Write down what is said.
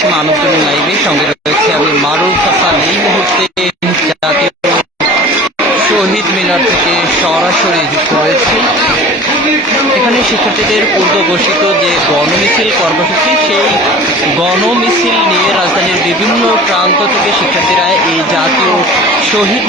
রয়েছে মানবজমিন লাইভে, সঙ্গে রয়েছে আমি মারুফ হাসান। এই মুহূর্তে জাতীয় শহীদ মিনার থেকে সরাসরি যুক্ত রয়েছে। এখানে শিক্ষার্থীদের পূর্ব ঘোষিত যে গণমিছিল কর্মসূচি, সেই গণমিছিল নিয়ে রাজধানীর বিভিন্ন প্রান্ত থেকে শিক্ষার্থীরা এই জাতীয় শহীদ